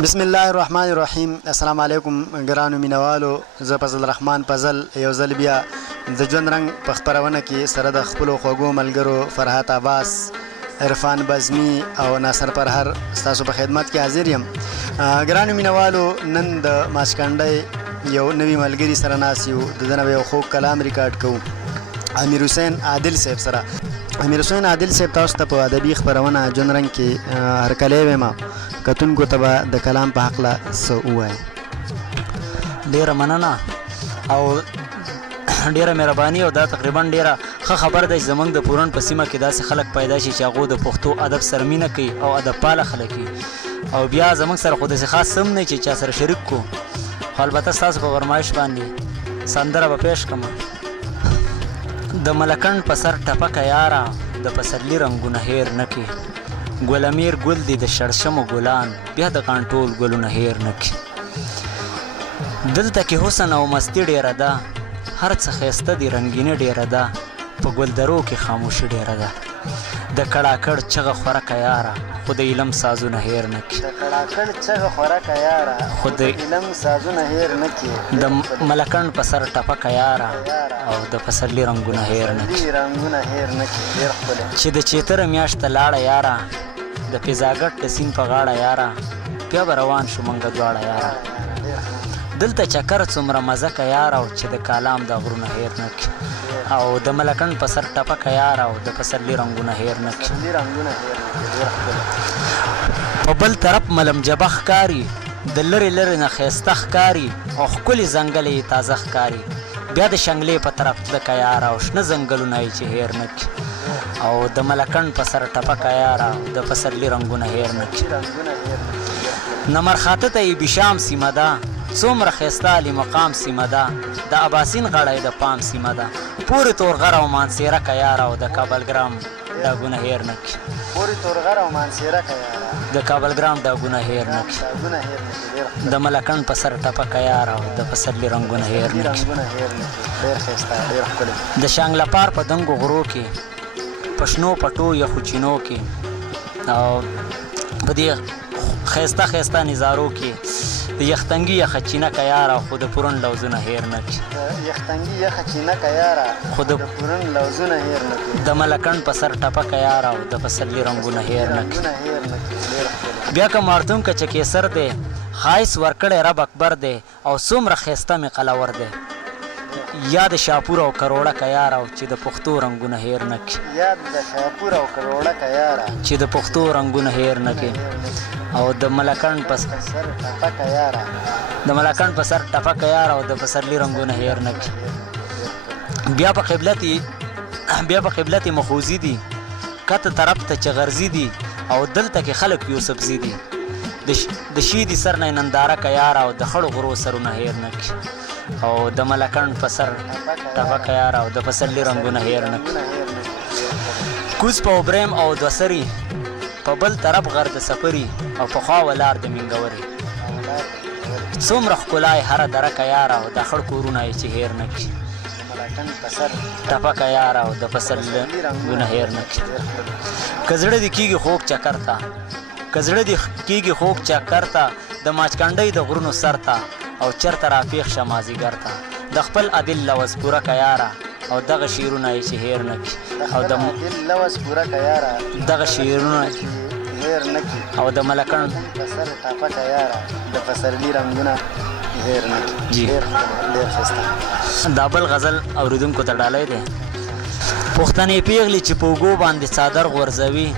بسم الله الرحمن الرحیم. السلام علیکم ګرانو مینوالو. زه فضل الرحمن فضل یو ځل بیا د ژوند رنګ په خپرونه کې سره د خپلو خوږو ملګرو فرحات عباس، عرفان بزمي او ناصر پرهر ستاسو په خدمت کې حاضر یم. ګرانو مینوالو، نن د ماسکانډۍ یو نوي ملګري سره ناست یو. د ده نه به یو خوږ کلام ریکارډ کوو امیر حسین عادل صاحب سره. امیر حسین عادل صاحب تاسو ته په ادبي خپرونه ژوند رنګ کې هرکلی وایم. کتونکو ته به د کلام په هکله څه ووایي؟ ډېره مننه او ډېره مهرباني، او دا تقریبا ډېره ښه خبر ده چې زموږ د پورن په سیمه کې داسې خلک پیدا شي چې هغو د پښتو ادب سره مینه کوي او ادب پاله خلک وي. او بیا زموږ سره خو داسې خاص هم نه چې چا سره شریک کړو، خو البته ستاسو په فرمایش باندې سندره به پیش کړم. د ملکنډ په سر ټپکه یاره، د پسرلي رنګونه هیر نه کړي. ګل امیر ګل دی د شړشمو ګلان، بیا د کانټول ګلونه هیر نه کړي. دلته کې حسن او مستی ډېره ده، هر څه ښایسته دي رنګینه ډېره ده، په ګلدرو کې خاموشي ډېره ده. د کړاکړ چغه خورکه یاره، خو د علم سازونه هیر نه کړي. د کړاکړ چغه خورکه یاره، خو د علم سازونه هیر نه کړي. د ملکنډ په سر ټپکه یاره، او د پسرلي رنګونه هیر نه کړي. چې د چیتره میاشته لاړه یاره، د فضاګټ د سیند په غاړه یاره، بیا به روان شو منګه دواړه یاره. دلته چکر څومره مزه که یاره، او چې د کالام د غرونه هیر نه کړي. او د ملکنډ په سر ټپکه یاره، او د پسرلي رنګونه هیر نه کړي. په بل طرف ملم جبه ښکاري، د لرې لرې نه ښایسته ښکاري، او ښکلي ځنګل یې تازه ښکاري. بیا د شنګلې په طرف تلکه یاره، او شنه ځنګلونه یې چې هیر نه کړي. او د ملکنډ په سر ټپکه یاره، او د پسرلي رنګونه هیر نه کړي. نمرخاته ته یې بشام سیمه ده، څومره ښایسته عالي مقام سیمه ده. د اباسین غاړه یې د پام سیمه ده، پورې تورغر او مانسیرکه یاره، او د کابلګرام ډاګونه هیر نه کړي. د کابلګرام ډاګونه هیر نه کړي. د ملکنډ په سر ټپکه یاره، او د پسرلي رنګونه هیر نه کړي. د شانګلپار په دنګو غرو کې، په شنو پټو یخو چینو کې، او په دې ښایسته ښایسته نظارو کې د یختنګي یخه چینکه یاره، خو د پورن لوزونه هیر نه کړي. د ملکنډ په سر ټپکه یاره، او د پسرلي رنګونه هیر نه کړي. بیا که مارتون که چکیسر دی، ښایست ورکړی رب اکبر دی، او څومره ښایسته مې قلور دی. یا د شاپور او کروړه که یاره، او چې د پښتو رنګونه هیر نه کړي. چې د پښتو رنګونه هیر نه کړي. او د ملکنډ په سر ټپکه یاره، او د پسرلي رنګونه هیر نه کړي. بیا په قبلت مخوزي دي، کته طرف ته چې غرزي دي، او دلته کې خلک یوسفزي دي. د شیدي سر نه ننداره که یاره، او د خړو غرو سرونه هیر نه کړي. او د ملکنډ په سر ټپکه یاره، او د پسرلي رنګونه هیر نه کړي. کوز په اوبریم او دوسري، په بل طرف غر د سفري، او په خوا ولار د مینګوري. څومره ښکلا یې هره درکه یاره، او د خړ کورونه یې چې هیر نه کړي. ټپکه یاره، او د پسرلي رنګونه هیر نه کړي. که زړه دې کېږي خوږ چکر ته، د ماچکنډۍ د غرونو سر ته، او چرته راپیښ شه مازدیګر ته. د خپل عدل لوز پوره که یاره، او دغه شعرونه یې چې هیر نه کړي. دغه شعرونه او د ملکنډ په سر ټپکه یاره، د پسرلي رنګونه هیر نه کړي. دا بل غزل اورېدونکو ته ډالۍ دی. پښتنې پیغلې چې په اوږو باندې څادر غورځوي،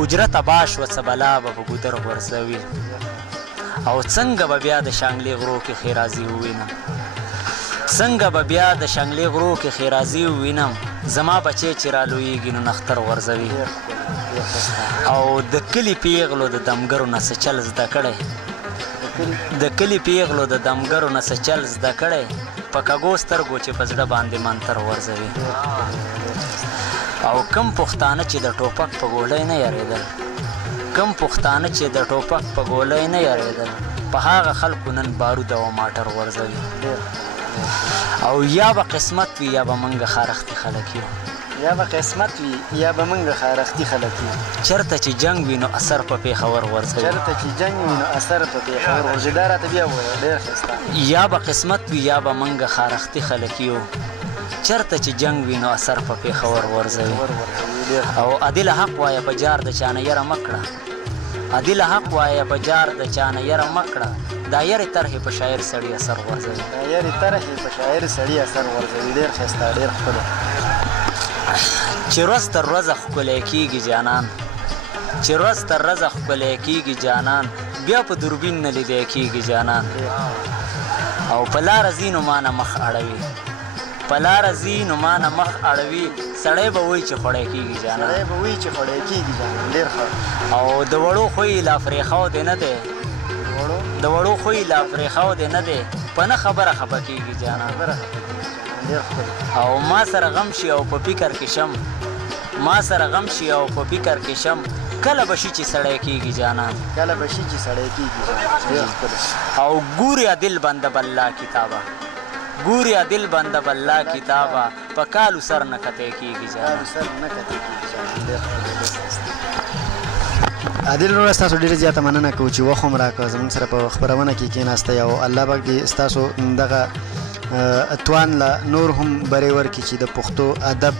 اجره تباه شوه څه بلا به په ګودر غورځوي. او څنګه به بیا د شانګلې غرو کې ښېرازي ووینم، څنګه به بیا د شانګلې غرو کې ښېرازي ووینم. زما بچی چې رالویږي نو نختر غورځوي. او د کلي پیغلو د دمګرو نه څه چل زده کړی، د کلي پیغلو د دمګرو نه څه چل زده کړی، په کږو سترګو چې په زړه باندې منتر غورځوي. او کم پښتانه چې د ټوپک په ګولۍ نه یارېدل، په هغه خلکو نن بارود او ماټر غورځوي. او یا به قسمت وي، یا به منګه خارښتې خلک یو. یا به قسمت وي یا به موږ خارښتي خلک یو. چېرته چې جنګ وي نو اثر په پېښور غورځوي. چېرته چې جنګ وي نو اثر په پېښور غورځوي. دا راته بیا ووایه ډېر ښایسته. یا به قسمت وي یا به موږ خارښتي خلک یو. چېرته چې جنګ وي نو اثر په پېښور غورځوي. او عدل حق وایه په جار د چانه یره مه کړه. عدل حق وایه په جار د چانه یره مه کړه. دا یرې طرحې په شاعر سړي اثر غورځوي. دا یرې طرحې په شاعر سړي اثر غورځوي. ډېر ښایسته ډېر ښکلی. چې ورځ تر ورځه ښکلی کېږي جانان، چې ورځ تر ورځه ښکلی کېږي جانان، بیا په دوربین نه لیدی کېږي جانان. او په لاره ځي نو ما نه مخ اړوي، په لاره ځي نو ما نه مخ اړوي. سړی به وایي چې خوړی کېږي جانان، سړی به وایي چې خوړی کېږي جانان. ډېر ښه. او د وړو خوی لا فرېښو دی نه دی، د وړو خوی لا فرېښو دی نه دی، په نه خبره خفه کېږي جانان. او ما سره غم شي او په فکر کې شم، ما سره غم شي او په فکر کې شم، کله به شي چې سړی کېږي جانان. کله به شي چې سړی کېږي جانان. او ګوریا دل بنده بالله کتابه، ګوریا دل بنده بالله کتابه، په کالو سر نه کتی کېږي جانان. عادل وروره ستاسو ډېره زیاته مننه کوو چې وخت هم راکړه زموږ سره په خپرونه کې کېناستی. او الله پاک دې ستاسو دغه توان له نور هم بری ورکړي چې د پښتو ادب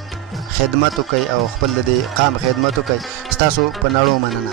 خدمت وکړئ او خپل د دې قام خدمت وکړئ. ستاسو په نړو مننه.